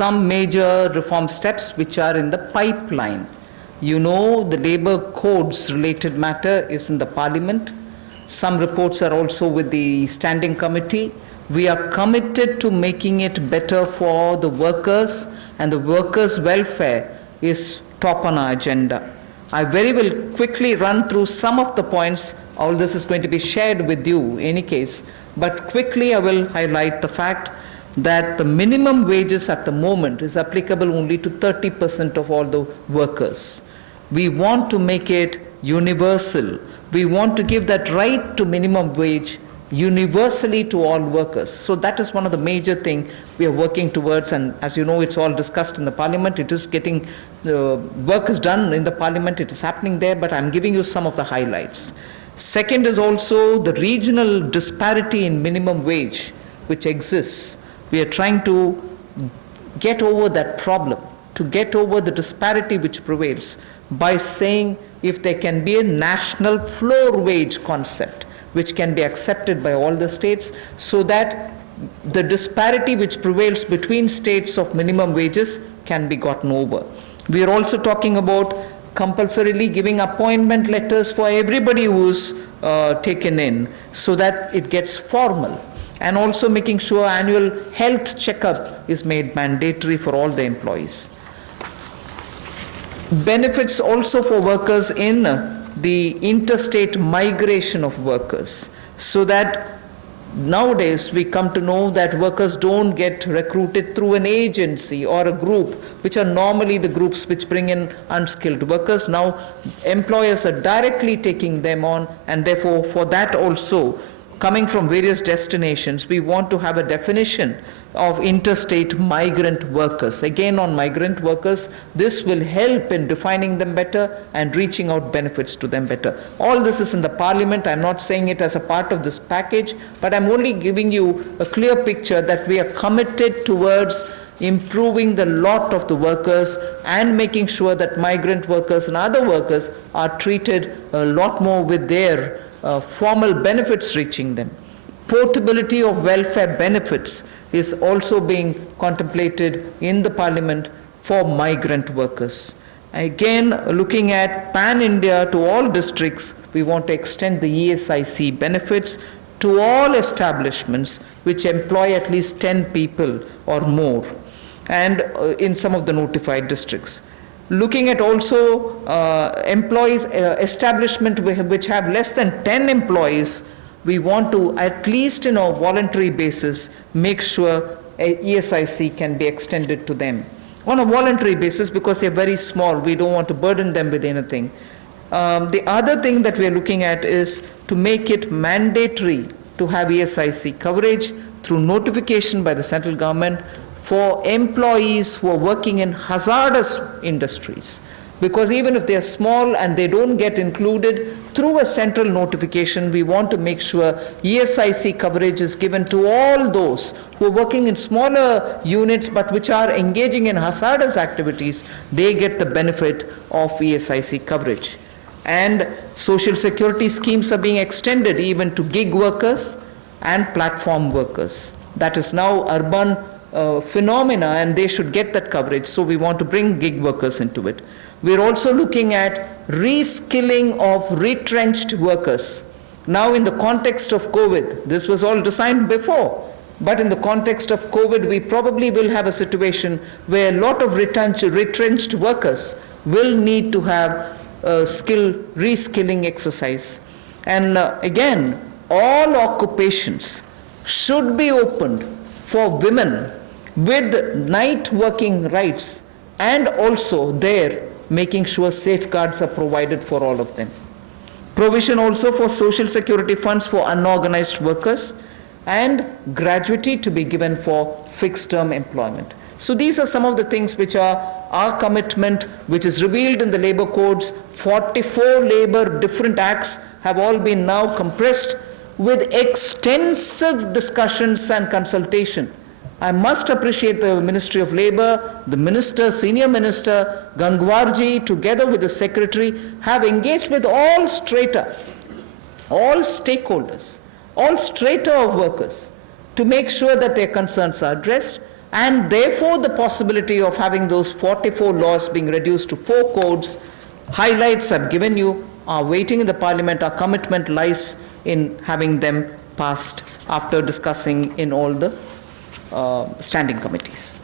some major reform steps which are in the pipeline. You know, the labor codes related matter is in the parliament. Some reports are also with the standing committee. We are committed to making it better for the workers, and the workers' welfare is top on our agenda. I very will quickly run through some of the points. All this is going to be shared with you in any case, but quickly I will highlight the fact that the minimum wages at the moment is applicable only to 30% of all the workers. We want to make it universal. We want to give that right to minimum wage universally to all workers. So that is one of the major things we are working towards, and as you know, it's all discussed in the parliament. It is getting, work is done in the parliament, it is happening there, but I'm giving you some of the highlights. Second is also the regional disparity in minimum wage which exists. We are trying to get over that problem, to get over the disparity which prevails by saying if there can be a national floor wage concept which can be accepted by all the states, so that the disparity which prevails between states of minimum wages can be gotten over. We are also talking about compulsorily giving appointment letters for everybody who's taken in, so that it gets formal, and also making sure annual health checkup is made mandatory for all the employees. Benefits also for workers in the interstate migration of workers, so that nowadays we come to know that workers don't get recruited through an agency or a group, which are normally the groups which bring in unskilled workers. Now employers are directly taking them on, and therefore for that also, coming from various destinations, we want to have a definition of interstate migrant workers. Again, on migrant workers, this will help in defining them better and reaching out benefits to them better. All this is in the parliament. I'm not saying it as a part of this package, but I'm only giving you a clear picture that we are committed towards improving the lot of the workers and making sure that migrant workers and other workers are treated a lot more with their formal benefits reaching them. Portability of welfare benefits is also being contemplated in the parliament for migrant workers. Again, looking at pan-India to all districts, we want to extend the ESIC benefits to all establishments which employ at least 10 people or more, and in some of the notified districts. Looking at also employees, establishment which have less than 10 employees, we want to, at least in a voluntary basis, make sure ESIC can be extended to them. On a voluntary basis, because they're very small, we don't want to burden them with anything. The other thing that we're looking at is to make it mandatory to have ESIC coverage through notification by the central government for employees who are working in hazardous industries. Because even if they're small and they don't get included through a central notification, we want to make sure ESIC coverage is given to all those who are working in smaller units but which are engaging in hazardous activities. They get the benefit of ESIC coverage. And social security schemes are being extended even to gig workers and platform workers. That is now urban phenomena, and they should get that coverage. So we want to bring gig workers into it. We're also looking at reskilling of retrenched workers. Now in the context of COVID, this was all designed before, but in the context of COVID, we probably will have a situation where a lot of retrenched workers will need to have reskilling exercise. And again, all occupations should be opened for women with night working rights, and also there making sure safeguards are provided for all of them. Provision also for social security funds for unorganized workers, and gratuity to be given for fixed term employment. So these are some of the things which are our commitment, which is revealed in the labor codes. 44 labor different acts have all been now compressed with extensive discussions and consultation. I must appreciate the Ministry of Labor, the minister, senior minister, Gangwarji, together with the secretary, have engaged with all strata, all stakeholders, all strata of workers, to make sure that their concerns are addressed. And therefore, the possibility of having those 44 laws being reduced to 4 codes highlights I've given you are waiting in the Parliament. Our commitment lies in having them passed after discussing in all the standing committees.